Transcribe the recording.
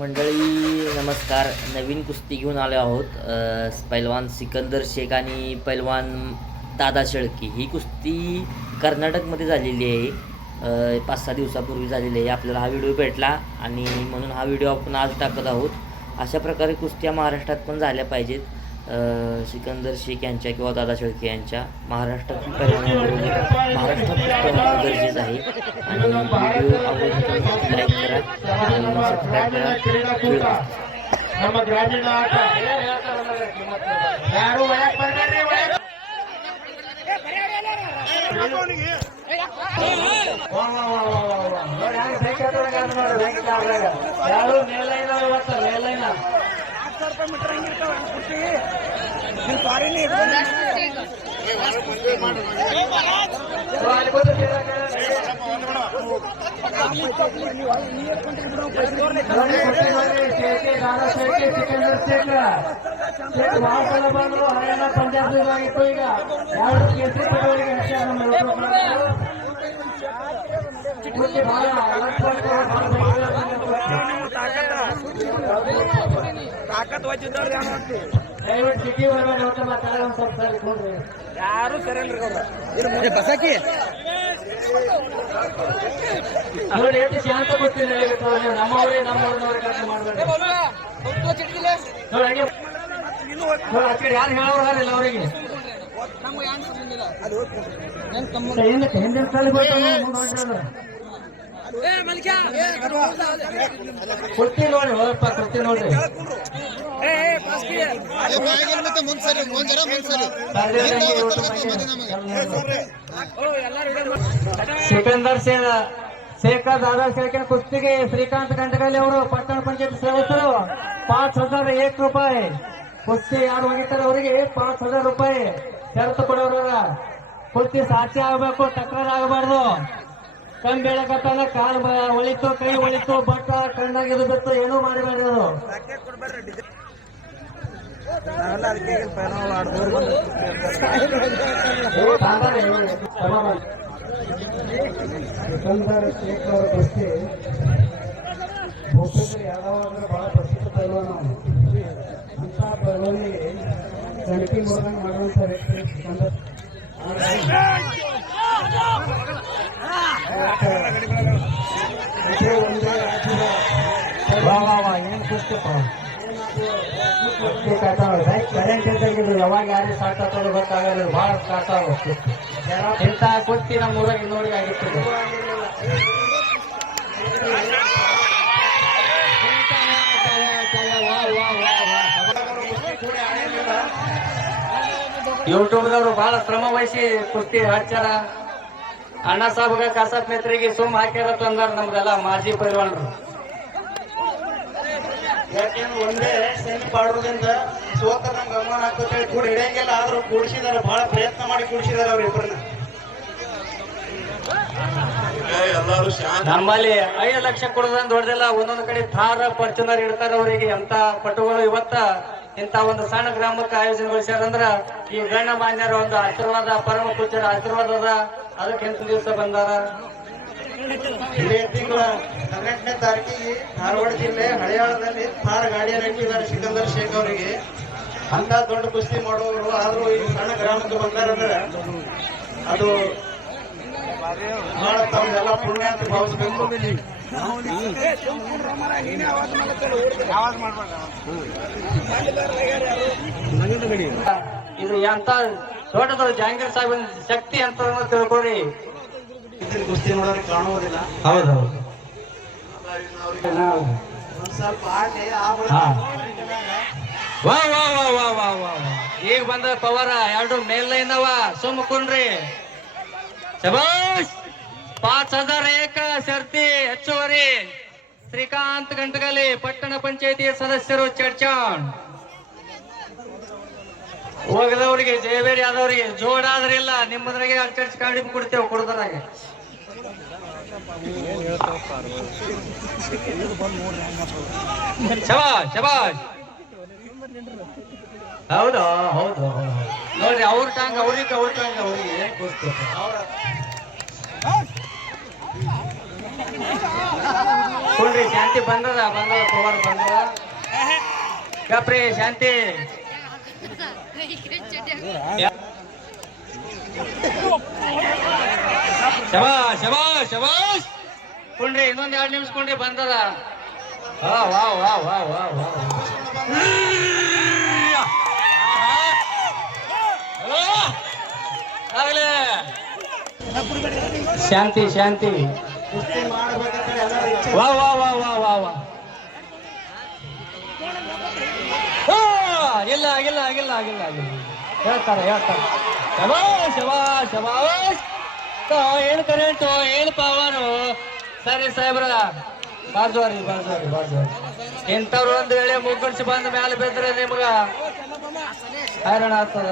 मंडळी नमस्कार. नवीन कुस्ती घेऊन आलो आहोत. पैलवान सिकंदर शेख आणि पैलवान दादा शेळके. ही कुस्ती कर्नाटकमध्ये झालेली आहे. 5-6 दिवसापूर्वी झालेली आहे. आपल्याला हा व्हिडिओ भेटला आणि म्हणून हा व्हिडिओ आपण आज टाकत आहोत. अशा प्रकारे कुस्त्या महाराष्ट्रात पण झाल्या पाहिजेत. सिकंदर शेख यांच्या किंवा दादा शेळके यांच्या महाराष्ट्रातील पैलवानाबरोबर महाराष्ट्रात कुस्त्या होणं गरजेचं आहे. आणि व्हिडिओ आवडला तर लाईक करा आणि सबस्क्राईब करा. ನಮ್ಮ ಗ್ರಾಮೀಣ ಆಟ ಯಾರು ಒಳಗೆ ಬರ್ಬೇಡ್ರಿ ಯಾರು ಮೇಲೈನ ಇವತ್ತು ಮೇಲೈನ ₹1000 ಮೀಟರ್ ಬಂದ್ರು ಹರಿಯಾಣ ಪಂಜಾಬ್ ಆಗಿತ್ತು. ಈಗ ಎರಡು ಕೇಸರಿ ತಾಕತ್ ವಜ್ಜಿದ್ದವ್ರು ದಯವಿಟ್ಟು ಸಿಟಿ ಹೊರಗಡೆ ಹೋಗ್ತಾ ಮಾತಾಡೋ ಒಂದು ಸ್ವಲ್ಪ ಸರಿ ನೋಡ್ರಿ. ಯಾರು ಸರಿಯಲ್ರಿ ಬಸಾಕಿ ನೋಡಿ ಎಷ್ಟು ಶಾಂತ ಗೊತ್ತಿಲ್ಲ. ನಮ್ಮವ್ರಿಗೆ ನಮ್ಮವ್ರನ್ನವ್ರಿಗೆ ಕೆಲಸ ಮಾಡಬೇಡಿ ನೋಡಿ. ಹಂಗೆ ಆ ಕಡೆ ಯಾರು ಹೇಳೋರಿಲ್ಲ ಅವರಿಗೆ ಹಿಂದಿನ ಸಲ ಕುರ್ತಿ ನೋಡಿ ಹೋಗಪ್ಪ ಕುರ್ತಿ ನೋಡ್ರಿ. ಸಿಕಂದರ್ ಶೇಖ दादा शेळके कुस्तीಗೆ ಶ್ರೀಕಾಂತ್ ಗಂಟಗಲ್ಲಿ ಅವರು ಪಟ್ಟಣ ಪಂಚಾಯತ್ ಸದಸ್ಯರು ₹5001 ಕುಸ್ತಿ ಯಾರು ಹೋಗಿರ್ತಾರೆ ಅವರಿಗೆ ₹5000 ಷರತ್ತು ಕೊಡೋರ. ಕುಸ್ತಿ ಸಾಧ್ಯ ಆಗ್ಬೇಕು, ತಕರಾರು ಆಗಬಾರ್ದು. ಕಣ್ ಬೆಳಕತ್ತಾನ ಕಾಲು ಒಳಿತು ಕೈ ಒಳಿತು ಬಟ್ಟ ಕಣ್ಣಾಗಿದ್ದು ಬಿಟ್ಟು ಏನೂ ಮಾಡಬೇಡ್ರಿ. ಅವರು ಸಿಕಂದರ್ ಶೇಖ್ ಅವರ ಕುಸ್ತಿ ಭೂಪೇಂದ್ರ ಯಾದವ್ ಅಂದ್ರೆ ಬಹಳ ಪ್ರಸಿದ್ಧ ಪೈಲ್ವಾನ. ಅಂತ ಪೈಲ್ವಾನಿಗೆ ಗಣತಿ ಮುರುಗನ್ ಮಾಡುವಂತ ವ್ಯಕ್ತಿ ಸಿಕಂದರ್. ಏನ್ ಕುಸ್ತಪ್ಪ ಕರೆಂಟ್ ಇದ್ದಂಗಿದ್ರು ಯಾವಾಗ ಯಾರಿಗೆ ಸ್ಟಾರ್ಟ್ ಆಗ್ತದೆ ಗೊತ್ತಾಗಲ್ಲ. ಬಹಳ ಸ್ಟಾರ್ಟ್ ಆಗುತ್ತೆ ಇಂಥ ಕುಸ್ತಿ ನಮ್ಮ ಊರಾಗ ನೋಡಿ ಆಗಿರ್ತದೆ. ಯೂಟ್ಯೂಬ್ದವರು ಬಹಳ ಶ್ರಮ ವಹಿಸಿ ಕುಸ್ತಿ ಹಚ್ಚಾರ. ಅಣ್ಣ ಸಾಹೇಬ್ಗ ಕಸತ್ ನೇತ್ರಿಗೆ ಸುಮ್ ಹಾಕ್ಯಾರತ್ತ ಅಂದಾರ ನಮ್ದೆಲ್ಲ ಮಾಜಿ ಪೈಲ್ವಾನರು. ಯಾಕೆಂದ್ರೆ ಒಂದೇ ಸೆಮಿ ಪಾಡೋದ್ರಿಂದ ಸೋತ ನಮ್ಗೆ ಗಮನ ಆಗ್ತದೆ ಕೂಡ ಹಿಡಿಯಂಗಿಲ್ಲ. ಆದ್ರೂ ಕೂಡಿಸಿದಾರೆ, ಬಹಳ ಪ್ರಯತ್ನ ಮಾಡಿ ಕೂಡಿಸಿದಾರೆ ಅವ್ರಿಬ್ಬರನ್ನ. ನಮ್ಮಲ್ಲಿ 5 ಲಕ್ಷ ಕೊಡೋದಂತ ದೊಡ್ಡದಿಲ್ಲ. ಒಂದೊಂದು ಕಡೆ ಥಾರ್ ಫಾರ್ಚುನರ್ ಇಡ್ತಾರ ಅವರಿಗೆ. ಅಂತ ಪಟುಗಳು ಇವತ್ತ ಇಂಥ ಒಂದು ಸಣ್ಣ ಗ್ರಾಮಕ್ಕೆ ಆಯೋಜನೆಗೊಳಿಸ್ಯಾರಂದ್ರ ಈ ಗಣ್ಯ ಮಾನ್ಯರ ಒಂದು ಆಶೀರ್ವಾದ, ಪರಮ ಪೂಜ್ಯರ ಆಶೀರ್ವಾದ ಅದ. ಅದಕ್ಕೆ ಎಂಟು ದಿವಸ ಬಂದಾರ. ಇದೇ ತಿಂಗಳ 18ನೇ ತಾರೀಕಿಗೆ ಧಾರವಾಡ ಜಿಲ್ಲೆ ಹಳಿಯಾಳದಲ್ಲಿ ಥಾರ್ ಗಾಡಿಯನ್ನು ಇಟ್ಟಿದ್ದಾರೆ ಸಿಕಂದರ್ ಶೇಖ್ ಅವರಿಗೆ. ಅಂತ ದೊಡ್ಡ ಕುಸ್ತಿ ಮಾಡುವವರು ಆದ್ರೂ ಈ ಸಣ್ಣ ಗ್ರಾಮಕ್ಕೆ ಬಂದಾರಂದ್ರೆ ಅದು ಬಹಳ ತಮ್ಮೆಲ್ಲ ಪುಣ್ಯ ಅಂತ ಭಾವಿಸ್ಬೇಕು. ಇದು ಎಂತ ದೊಡ್ಡದು ಜಹಾಂಗೀರ್ ಸಾಹೇಬ್ ಶಕ್ತಿ ಅಂತ ತಿಳ್ಕೊರಿ. ಕುಸ್ತಿ ನೋಡೋರಿಗೆ ಕಾಣುವುದಿಲ್ಲ. ಹೌದೌದು ಸ್ವಲ್ಪ ಈಗ ಬಂದ ಪವರ್ ಎರಡು ಮೇಲ್ಲೈನವ ಸುಮ್ಮ ಕುಣ್ರಿ. ಶಬಾಷ್. 5001 ಶರ್ತಿ ಹೆಚ್ಚುವರಿ. ಶ್ರೀಕಾಂತ್ ಗಂಟಗಲಿ ಪಟ್ಟಣ ಪಂಚಾಯತಿ ಸದಸ್ಯರು ಚಡ್ಚಾಣ್. ಹೋಗದವ್ರಿಗೆ ಜಯಬೇರಿ ಆದವ್ರಿಗೆ ಜೋಡಾದ್ರಿಲ್ಲ ನಿಮ್ಮದ್ರಾಗೆ ಅಡ್ಚರ್ಚ್ ಕಡಿಮೆ ಕೊಡ್ತೇವೆ ಕೊಡದ್ರಾಗೆ. ಶಬಾಷ್ ಶಬಾಷ್. ಹೌದು ಹೌದು ನೋಡ್ರಿ ಅವ್ರ ಟಾಂಗ್ ಅವ್ರಿಗೆ ಕುಂಡ್ರಿ ಶಾಂತಿ ಬಂದದ ಪವರ್ ಬಂದದ ಕಪ್ರಿ ಶಾಂತಿ ಶಬಾಷ್ ಶಬಾಷ್ ಶಬಾಷ್ ಕುಂಡ್ರಿ ಇನ್ನೊಂದ್ 2 ನಿಮಿಷ ಕುಂಡ್ರಿ ಬಂದದ ವಾ ವಾ ವಾ ವಾ ವಾ ವಾ ಆಗ್ಲೇ ಶಾಂತಿ ಶಾಂತಿ ವಾ ವಾ ವಾ ವಾ ವಾ ವಾ ಇಲ್ಲ ಆಗಿಲ್ಲ ಆಗಿಲ್ಲ ಆಗಿಲ್ಲ ಆಗಿಲ್ಲ ಹೇಳ್ತಾರೆ ಶಬಾಷ್ ಶಬಾಷ್ ಶಬಾಷ್ ಏನು ಕರೆಂಟು ಏನು ಪವರು ಸರಿ ಸಾಹೇಬ್ರ ಬಾಜುವಾರಿ ಇಂಥವ್ರು ಒಂದು ವೇಳೆ ಮುಗ್ಗಡಿಸಿ ಬಂದ ಮ್ಯಾಲೆ ಬಿದ್ರೆ ನಿಮ್ಗ ಹೈರಾಣ ಆಗ್ತದ